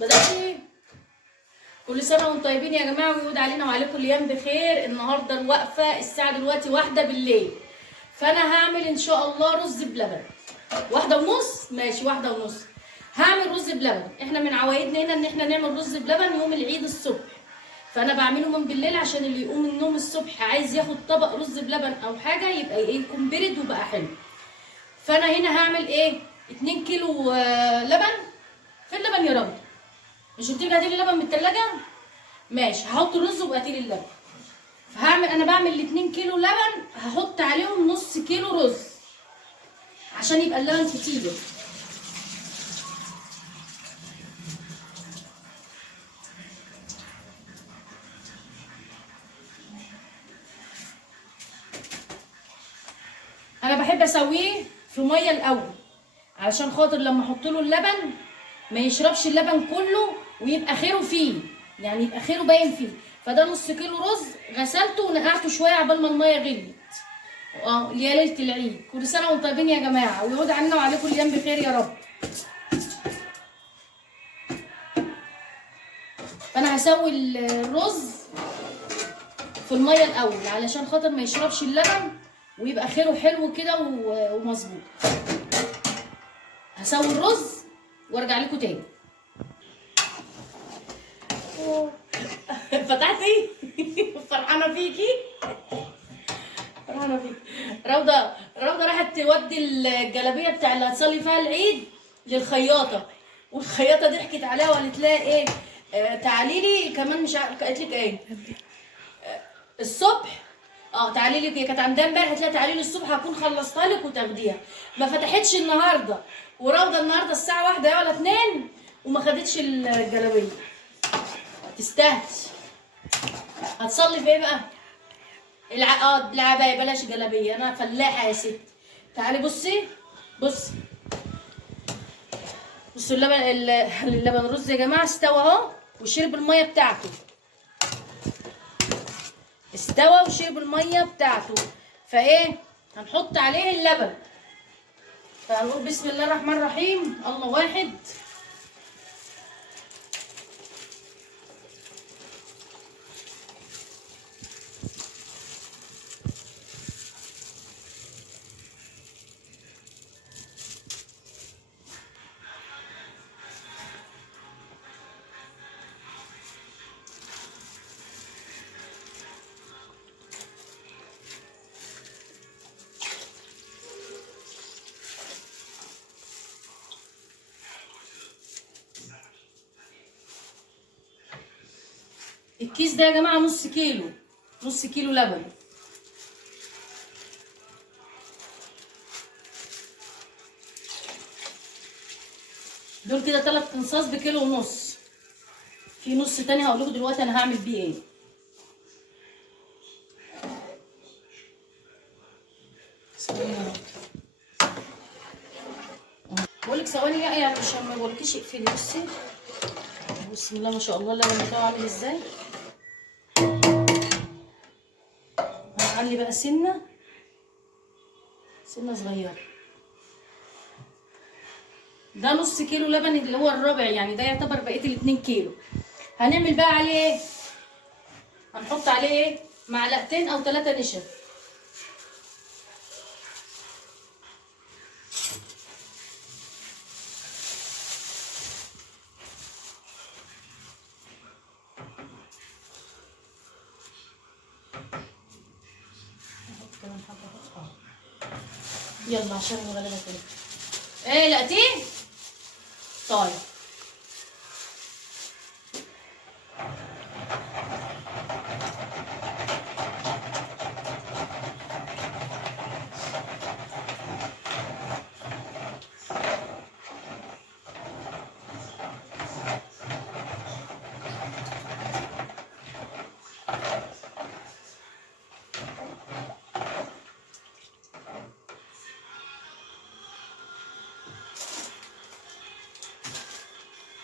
بدأت ايه؟ كل سنة وانتم طيبين يا جماعة، ويعود علينا وعليكم الأيام بخير. النهارده الوقفة الساعة دلوقتي 1 بالليل، فأنا هعمل إن شاء الله رز بلبن. 1:30 ماشي، 1:30 هعمل رز بلبن. احنا من عوايدنا هنا إن احنا نعمل رز بلبن يوم العيد الصبح، فأنا بعمله من بالليل عشان اللي يقوم من النوم الصبح عايز ياخد طبق رز بلبن أو حاجة يبقى ايه، يكون برد وبقى حلو. فأنا هنا هعمل ايه؟ 2 كيلو لبن. في اللبن يا رب، مش قلت لك هاتي لي لبن من التلاجة؟ ماشي، هحط الرز وهاتي لي اللبن. فهعمل، انا بعمل ال 2 كيلو لبن هحط عليهم نص كيلو رز عشان يبقى اللبن كتير. انا بحب اسويه في ميه الاول علشان خاطر لما احط له اللبن ما يشربش اللبن كله ويبقى خيره فيه، يعني يبقى خيره باين فيه. فده نص كيلو رز غسلته ونقعته شويه عبال ما الميه غليت. اللي هي ليله العيد. كل سنه وانتم طيبين يا جماعه، ويعود علينا وعليكم الايام بخير يا رب. فانا هسوي الرز في الميه الاول علشان خاطر ما يشربش اللبن ويبقى خيره حلو كده ومظبوط. هسوي الرز وارجع لكم تاني. فتحتي؟ فرحانه فيكي؟ فرحانه فيكي. روضه راحت تودي الجلابيه بتاع اللي هتصلي فيها العيد للخياطه، والخياطه ضحكت عليها وقالت لها ايه، تعالي لي كمان، مش عارفه قالت لك ايه الصبح. تعالي لي، هي كانت عندها امبارح، قالت لها تعالي لي الصبح هكون خلصتها لك وتاخديها. ما فتحتش النهارده، وراوده النهارده الساعه 1 ولا 2 وما خدتش الجلابيه. تستاهل. هتصلي في ايه بقى؟ العبايه، بلاش جلابيه، انا فلاحه يا ست. تعالي بصي بصي بصوا اللبن الرز يا جماعه استوى اهو وشرب الميه بتاعته. استوى وشرب الميه بتاعته. فايه، هنحط عليه اللبن. فهنقول بسم الله الرحمن الرحيم، الله واحد. الكيس ده يا جماعه نص كيلو، نص كيلو لبن. دول كده 3 قنصاص بكيلو ونص. في نص تاني هقول لكم دلوقتي انا هعمل بيه ايه. بقول لك ثواني، يعني عشان ما بقولكيش اقفلي. بصي بسم الله ما شاء الله اللبن بتاعه عامل ازاي. هنعلي بقى سنه صغيره. ده نص كيلو لبن اللي هو الربع، يعني ده يعتبر بقيه ال2 كيلو. هنعمل بقى عليه ايه؟ هنحط عليه ايه؟ معلقتين او 3 نشا. يلا عشان الغلابه كده. ايه لقيتيه؟ طيب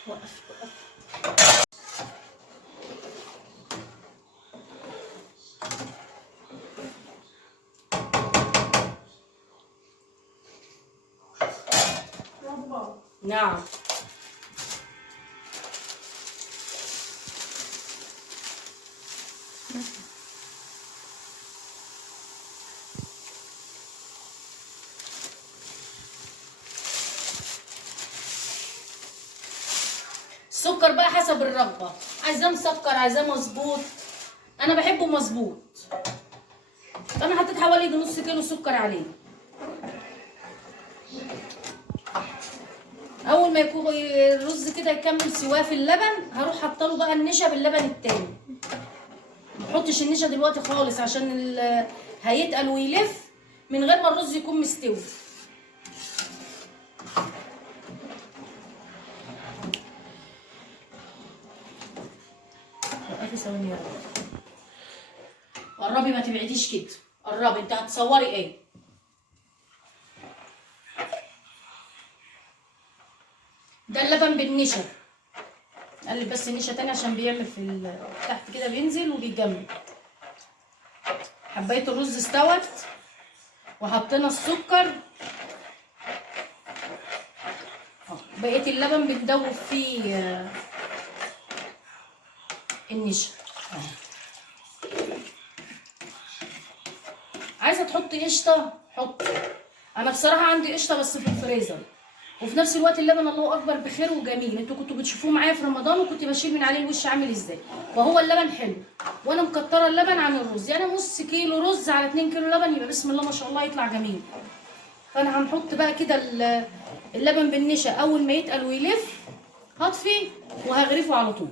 وقف. نعم. السكر بقى حسب الرغبه، عايزاه مسكر عايزاه مظبوط. انا بحبه مظبوط، انا حطيت حوالي نص كيلو سكر عليه. اول ما يكون الرز كده يكمل سواه في اللبن، هروح حاطه بقى النشا باللبن التاني. ما احطش النشا دلوقتي خالص عشان هيتقل ويلف من غير ما الرز يكون مستوي. وقفي ثواني يا رب. قربي ما تبعديش كده، قربي. انت هتصوري ايه؟ ده اللبن بالنشا. قلب بس النشا تاني عشان بيعمل في تحت كده بينزل وبيتجمد. حبايه الرز استوت وحطينا السكر. بقيه اللبن بندوب فيه النشا. عايزه تحطي قشطه حطي. انا بصراحه عندي قشطه بس في الفريزر. وفي نفس الوقت اللبن الله اكبر بخير وجميل. انتوا كنتوا بتشوفوه معايا في رمضان وكنت بشيل من عليه الوش عامل ازاي، وهو اللبن حلو. وانا مكتره اللبن عن الرز، يعني نص كيلو رز على 2 كيلو لبن، يبقى بسم الله ما شاء الله يطلع جميل. فانا هنحط بقى كده اللبن بالنشا. اول ما يتقل ويلف هطفي وهغرفه على طول.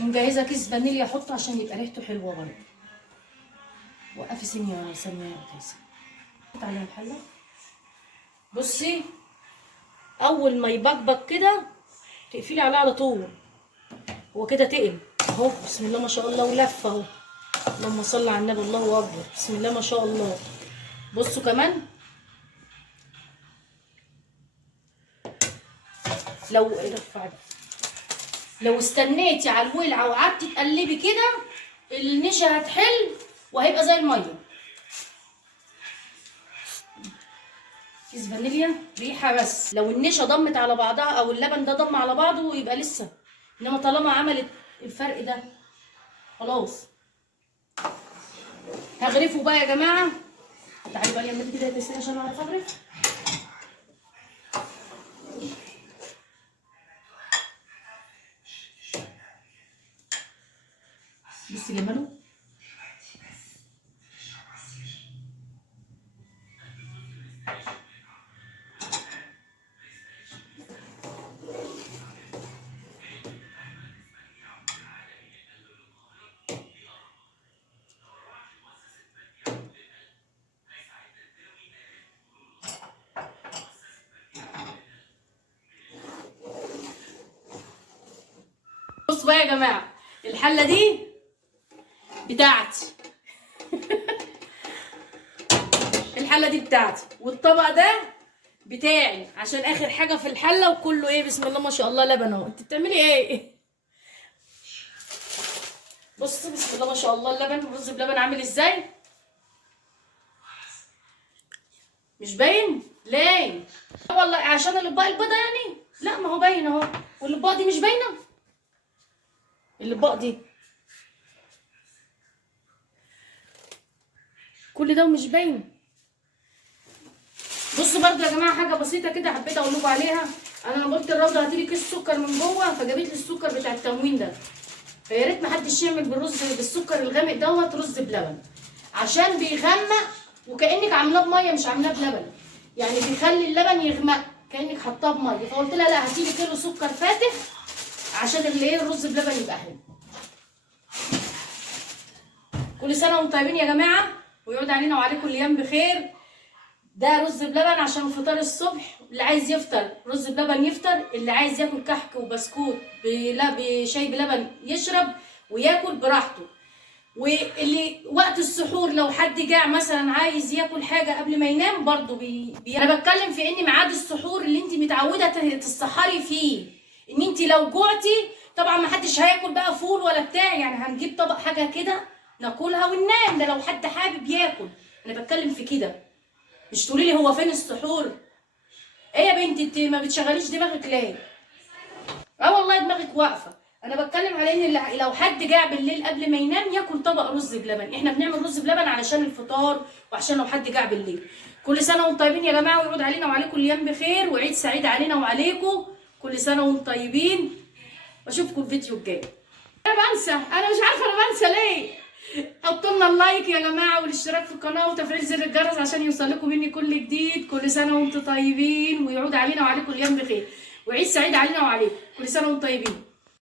مجهزه كيس فانيليا احطه عشان يبقى ريحته حلوه برضه. وقفي ثانيه ثانيه كيس. حط عليها الحله. بصي اول ما يبقبق كده تقفلي عليه على طول. هو كده تقل اهو، بسم الله ما شاء الله، ولف اهو. اللهم صل على النبي، الله اكبر، بسم الله ما شاء الله. بصوا كمان لو ارفع ده، لو استنيتي على الولعه وقعدتي تقلبي كده النشا هتحل وهيبقى زي الميه. كيس فانيليا ريحه بس. لو النشا ضمت على بعضها او اللبن ده ضم على بعضه يبقى لسه، انما طالما عملت الفرق ده خلاص. هغرفه بقى يا جماعه. تعالي بقى يا كده يا تسير عشان اعرف اغرف. بصي جماله. بصوا بقى يا جماعه، الحله دي بتاعتي. الحله دي بتاعتي والطبق ده بتاعي عشان اخر حاجه في الحله، وكله ايه بسم الله ما شاء الله لبن اهو. انت بتعملي ايه؟ بصي بسم الله ما شاء الله اللبن، الرز بلبن عامل ازاي؟ مش باين؟ ليه؟ والله عشان الاطباق البيضه يعني؟ لا ما هو باين اهو. والاطباق دي مش باينه؟ الاطباق دي كل ده ومش باين. بصوا برضه يا جماعه حاجه بسيطه كده حبيت اقول لكم عليها. انا قلت الرضا هاتلي كيس سكر من جوه، فجابت لي السكر بتاع التموين ده. فيا ريت محدش يعمل بالرز بالسكر الغامق دوت رز بلبن، عشان بيغمق وكانك عاملاه بميه مش عاملاه بلبن، يعني بيخلي اللبن يغمق كانك حطاه بميه. فقلت لها لا هاتيلي كيلو سكر فاتح عشان اللي ايه الرز بلبن يبقى حلو. كل سنه وانتم طيبين يا جماعه، ويعود علينا وعليكم الايام بخير. ده رز بلبن عشان فطار الصبح. اللي عايز يفطر رز بلبن يفطر، اللي عايز ياكل كحك وبسكوت بشاي بلبن يشرب وياكل براحته. واللي وقت السحور لو حد جاع مثلا عايز ياكل حاجه قبل ما ينام برضو انا بتكلم في ان ميعاد السحور اللي انت متعوده تتسحري فيه، ان انت لو جوعتي طبعا ما حدش هياكل بقى فول ولا بتاع، يعني هنجيب طبق حاجه كده ناكلها وننام، ده لو حد حابب ياكل. انا بتكلم في كده، مش تقولي لي هو فين السحور. ايه يا بنتي انت ما بتشغليش دماغك ليه؟ اه والله دماغك واقفه. انا بتكلم على ان لو حد جاع بالليل قبل ما ينام ياكل طبق رز بلبن، احنا بنعمل رز بلبن علشان الفطار وعشان لو حد جاع بالليل. كل سنه وانتم طيبين يا جماعه، ويعود علينا وعليكم الايام بخير، وعيد سعيد علينا وعليكم. كل سنه وانتم طيبين، واشوفكم الفيديو الجاي. انا بنسى، انا مش عارفه انا بنسى ليه. حطوا لنا اللايك يا جماعه والاشتراك في القناه وتفعيل زر الجرس عشان يوصل لكم مني كل جديد. كل سنه وانتم طيبين، ويعود علينا وعليكم الايام بخير، وعيد سعيد علينا وعليكم. كل سنه وانتم طيبين.